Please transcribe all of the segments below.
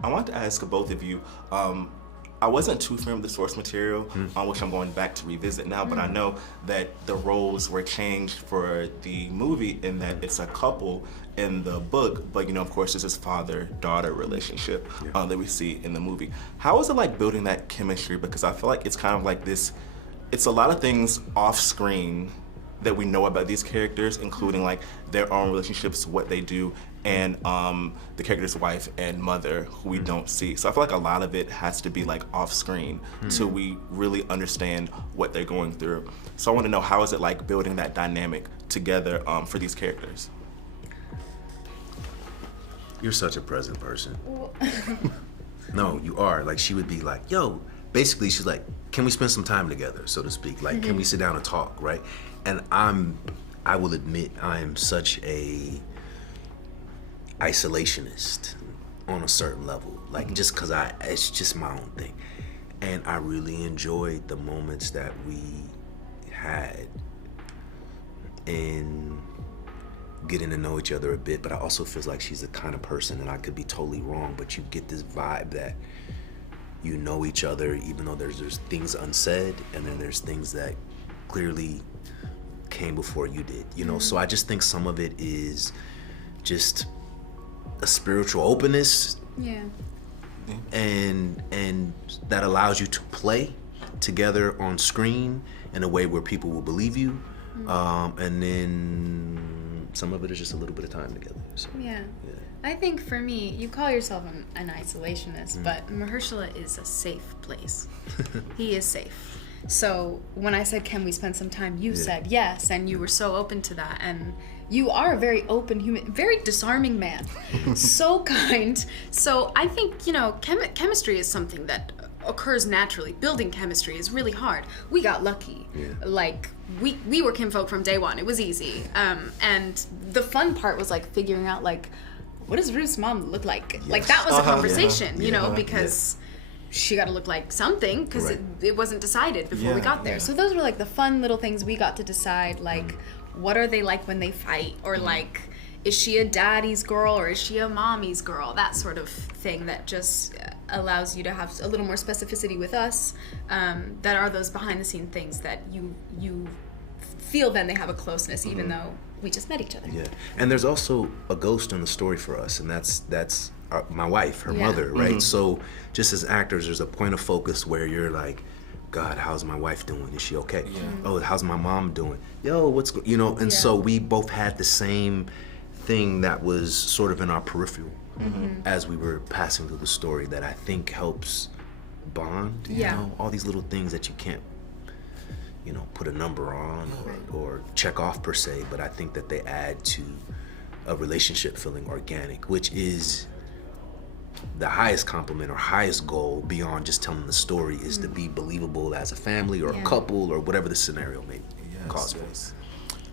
I want to ask both of you, I wasn't too familiar with the source material, on which I'm going back to revisit now, but I know that the roles were changed for the movie in that it's a couple in the book, but of course, this is father-daughter relationship that we see in the movie. How is it like building that chemistry? Because I feel like it's kind of like this, it's a lot of things off screen that we know about these characters, including like their own relationships, what they do, and the character's wife and mother, who we don't see. So I feel like a lot of it has to be like off screen till we really understand what they're going through. So I want to know, how is it like building that dynamic together for these characters? You're such a present person. No, you are. Like, she would be like, yo, basically she's like, can we spend some time together, so to speak? Like, can we sit down and talk, right? And I will admit, I am such a isolationist on a certain level. Like, just cause it's just my own thing. And I really enjoyed the moments that we had in getting to know each other a bit, but I also feel like she's the kind of person, and I could be totally wrong, but you get this vibe that you know each other, even though there's things unsaid, and then there's things that clearly came before you did, So I just think some of it is just a spiritual openness, and that allows you to play together on screen in a way where people will believe you, and then some of it is just a little bit of time together. So, I think for me, you call yourself an isolationist, but Mahershala is a safe place. He is safe. So when I said, can we spend some time, you said yes, and you were so open to that. And you are a very open human, very disarming man, so kind. So I think, chemistry is something that occurs naturally. Building chemistry is really hard. We got lucky. Like, we were kinfolk from day one. It was easy. And the fun part was like figuring out like, what does Ruth's mom look like? Like, that was a conversation, because she got to look like something, because it wasn't decided before we got there. So those were like the fun little things we got to decide, like, what are they like when they fight? Or like, is she a daddy's girl or is she a mommy's girl? That sort of thing that just allows you to have a little more specificity with us, that are those behind the scene things that you feel then they have a closeness, even though we just met each other. And there's also a ghost in the story for us, and that's my wife, her mother, right? So just as actors, there's a point of focus where you're like, God, how's my wife doing? Is she okay? Oh, how's my mom doing? Yo, what's and so we both had the same thing that was sort of in our peripheral as we were passing through the story, that I think helps bond, all these little things that you can't put a number on or check off per se, but I think that they add to a relationship feeling organic, which is the highest compliment or highest goal beyond just telling the story, is to be believable as a family or a couple or whatever the scenario may cause for.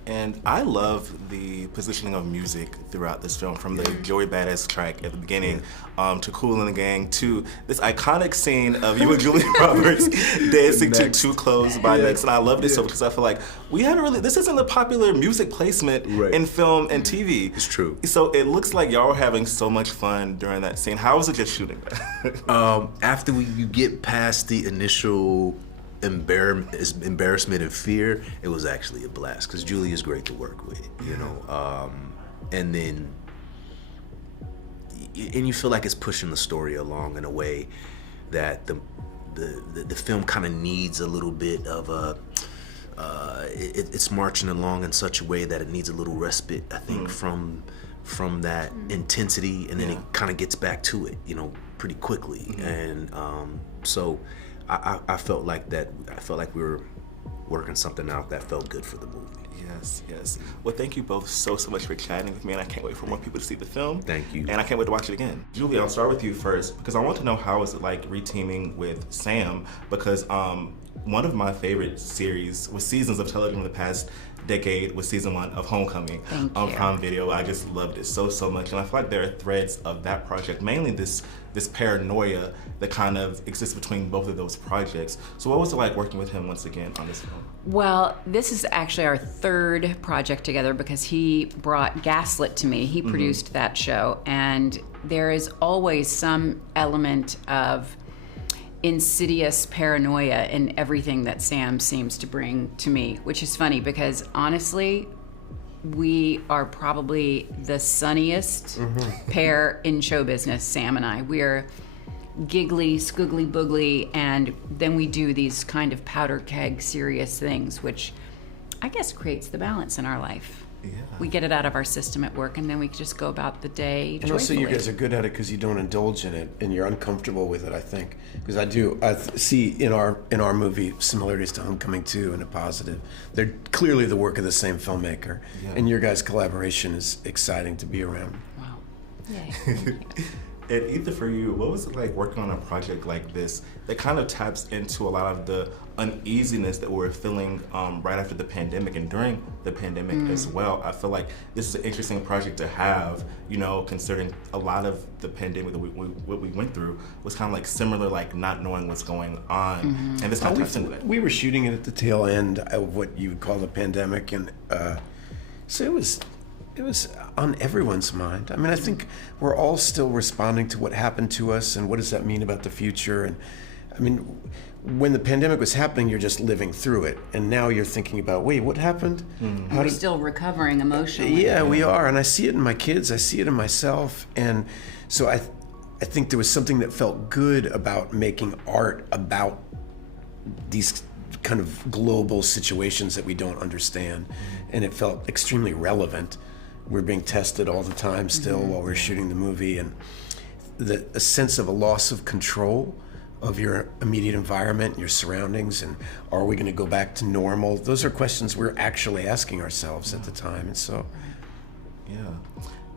And I love the positioning of music throughout this film, from the Joey Badass track at the beginning to Kool and the Gang, to this iconic scene of you and Julia Roberts dancing to Too Close by Next. And I love this so because I feel like we haven't this isn't a popular music placement in film and TV. It's true. So it looks like y'all were having so much fun during that scene. How was it just shooting that? After you get past the initial embarrassment and fear, it was actually a blast, because Julie is great to work with, and then you feel like it's pushing the story along in a way that the film kind of needs a little bit of a it's marching along in such a way that it needs a little respite, I think, from that intensity, and then it kind of gets back to it, pretty quickly. And so I felt like that. I felt like we were working something out that felt good for the movie. Yes. Well, thank you both so much for chatting with me, and I can't wait for more people to see the film. Thank you. And I can't wait to watch it again. Julie, I'll start with you first, because I want to know, how is it like reteaming with Sam? Because one of my favorite seasons of television in the past decade was season 1 of Homecoming on Prime Video. I just loved it so much, and I feel like there are threads of that project, mainly this paranoia that kind of exists between both of those projects. So what was it like working with him once again on this film? Well, this is actually our third project together, because he brought Gaslit to me. He produced that show, and there is always some element of insidious paranoia in everything that Sam seems to bring to me, which is funny because honestly, we are probably the sunniest pair in show business, Sam and I. We're giggly, squiggly, boogly, and then we do these kind of powder keg serious things, which I guess creates the balance in our life. Yeah. We get it out of our system at work, and then we just go about the day And also, you joyfully. guys are good at it because you don't indulge in it, and you're uncomfortable with it. I think because I see in our movie similarities to Homecoming 2 in a positive. They're clearly the work of the same filmmaker, and your guys' collaboration is exciting to be around. Wow. Yay. And either for you, what was it like working on a project like this that kind of taps into a lot of the uneasiness that we're feeling right after the pandemic and during the pandemic as well? I feel like this is an interesting project to have, you know, considering a lot of the pandemic that what we went through was kind of like similar, like not knowing what's going on. And this kind of taps into that. We were shooting it at the tail end of what you would call the pandemic, and so it was on everyone's mind. I mean, I think we're all still responding to what happened to us and what does that mean about the future. And I mean, when the pandemic was happening, you're just living through it. And now you're thinking about, wait, what happened? We're still recovering emotionally. Yeah, we are. And I see it in my kids. I see it in myself. And so I think there was something that felt good about making art about these kind of global situations that we don't understand. And it felt extremely relevant. We're being tested all the time still while we're shooting the movie, and a sense of a loss of control of your immediate environment, your surroundings, and are we going to go back to normal? Those are questions we're actually asking ourselves at the time, and so. Yeah.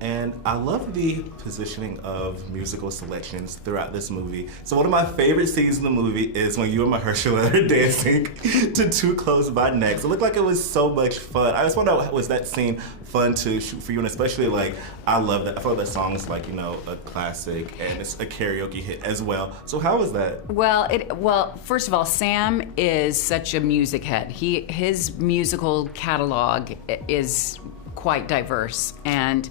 And I love the positioning of musical selections throughout this movie. So one of my favorite scenes in the movie is when you and Mahershala are dancing to Too Close by Next. It looked like it was so much fun. I just wonder, was that scene fun to shoot for you? And especially, like, I love that. I feel like that song's like, you know, a classic and it's a karaoke hit as well. So how was that? Well, first of all, Sam is such a music head. His musical catalog is quite diverse, and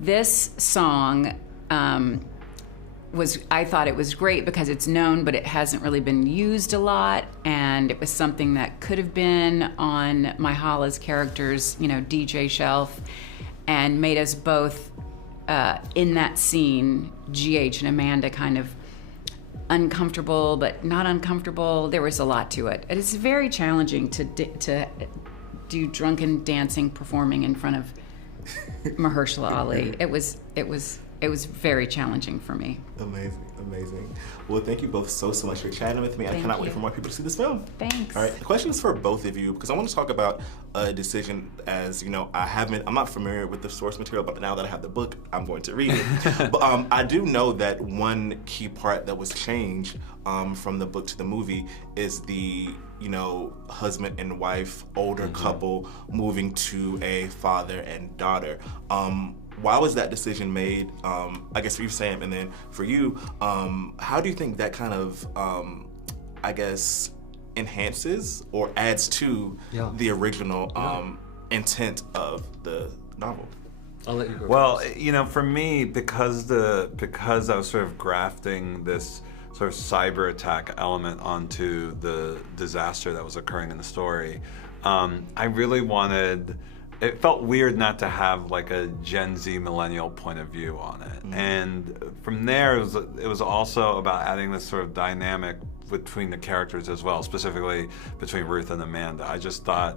this song I thought it was great because it's known, but it hasn't really been used a lot, and it was something that could have been on Myha'la's character's, you know, DJ shelf, and made us both in that scene, GH and Amanda, kind of uncomfortable, but not uncomfortable. There was a lot to it. It's very challenging to do drunken dancing performing in front of Mahershala Ali. It was very challenging for me. Amazing. Well, thank you both so much for chatting with me. I cannot wait for more people to see this film. Thanks. All right, the question is for both of you because I want to talk about a decision. As you know, I'm not familiar with the source material, but now that I have the book, I'm going to read it. But I do know that one key part that was changed from the book to the movie is the, you know, husband and wife, older couple moving to a father and daughter. Why was that decision made? I guess for you, Sam, and then for you, how do you think that kind of, I guess, enhances or adds to the original intent of the novel? I'll let you go. Well, you know, for me, because I was sort of grafting this sort of cyber attack element onto the disaster that was occurring in the story, I really wanted. It felt weird not to have like a Gen Z millennial point of view on it. And from there, it was also about adding this sort of dynamic between the characters as well, specifically between Ruth and Amanda. I just thought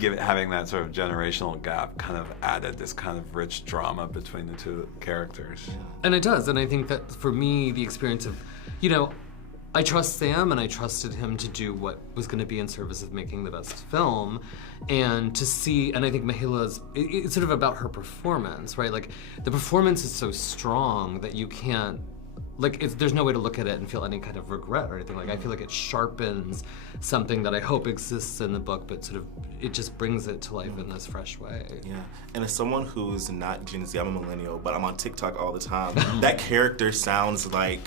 having that sort of generational gap kind of added this kind of rich drama between the two characters. And it does, and I think that for me, the experience of, you know, I trust Sam, and I trusted him to do what was going to be in service of making the best film, and to see, and I think Myha'la's, it's sort of about her performance, right? Like, the performance is so strong that you can't there's no way to look at it and feel any kind of regret or anything. Like, I feel like it sharpens something that I hope exists in the book, but sort of it just brings it to life in this fresh way. Yeah, and as someone who's not Gen Z, I'm a millennial, but I'm on TikTok all the time. That character sounds like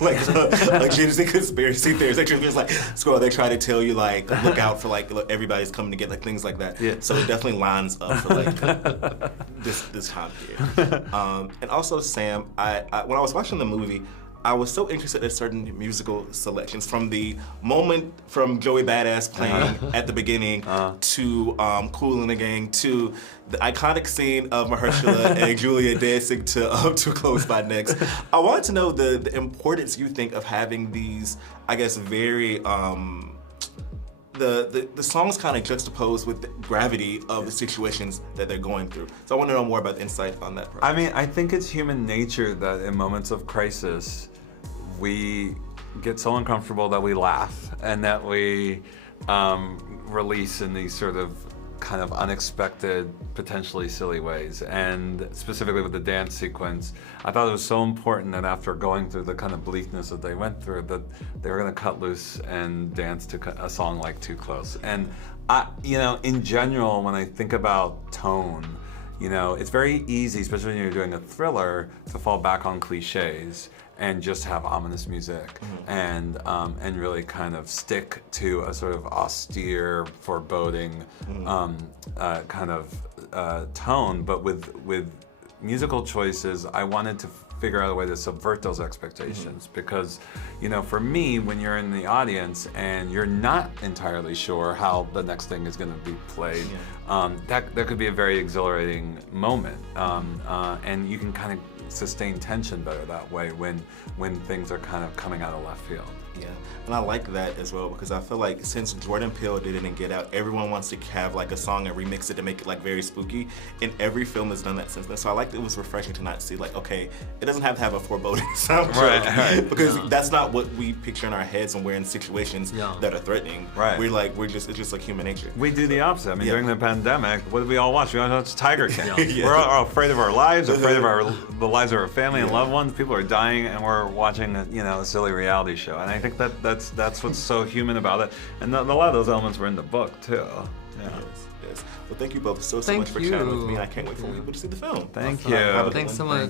like Gen Z conspiracy theories. Like, there's like, scroll, they try to tell you like, look out for like, look, everybody's coming to get like things like that. Yeah. So it definitely lines up for like this time period. And also, Sam, I when I was watching the movie, I was so interested in certain musical selections, from the moment from Joey Badass playing at the beginning to Kool and the Gang to the iconic scene of Mahershala and Julia dancing to Close by Next. I wanted to know the importance you think of having these, I guess, very the songs kind of juxtaposed with the gravity of the situations that they're going through. So I want to know more about the insight on that process. I mean, I think it's human nature that in moments of crisis, we get so uncomfortable that we laugh and that we release in these sort of kind of unexpected, potentially silly ways. And specifically with the dance sequence, I thought it was so important that after going through the kind of bleakness that they went through, that they were going to cut loose and dance to a song like Too Close. And I, in general, when I think about tone, it's very easy, especially when you're doing a thriller, to fall back on cliches and just have ominous music and really kind of stick to a sort of austere, foreboding kind of tone. But with musical choices, I wanted to figure out a way to subvert those expectations because, for me, when you're in the audience and you're not entirely sure how the next thing is going to be played, that could be a very exhilarating moment, and you can kind of sustain tension better that way when things are kind of coming out of left field. Yeah, and I like that as well because I feel like since Jordan Peele did it in Get Out, everyone wants to have like a song and remix it to make it like very spooky, and every film has done that since then. So I liked it was refreshing to not see like, okay, it doesn't have to have a foreboding soundtrack, right, because that's not what we picture in our heads when we're in situations that are threatening. Right. It's just like human nature. We do the opposite. I mean, during the pandemic, what did we all watch? We all watched Tiger King. Yeah. We're all afraid of our lives, afraid of the lives of our family and loved ones. People are dying, and we're watching a silly reality show. And I think that's what's so human about it. And a lot of those elements were in the book too. Yeah. Yes. Well, thank you both so Thank much for you. chatting with me. I can't wait for people to see the film. Thank Have a you. good Thanks one. so much.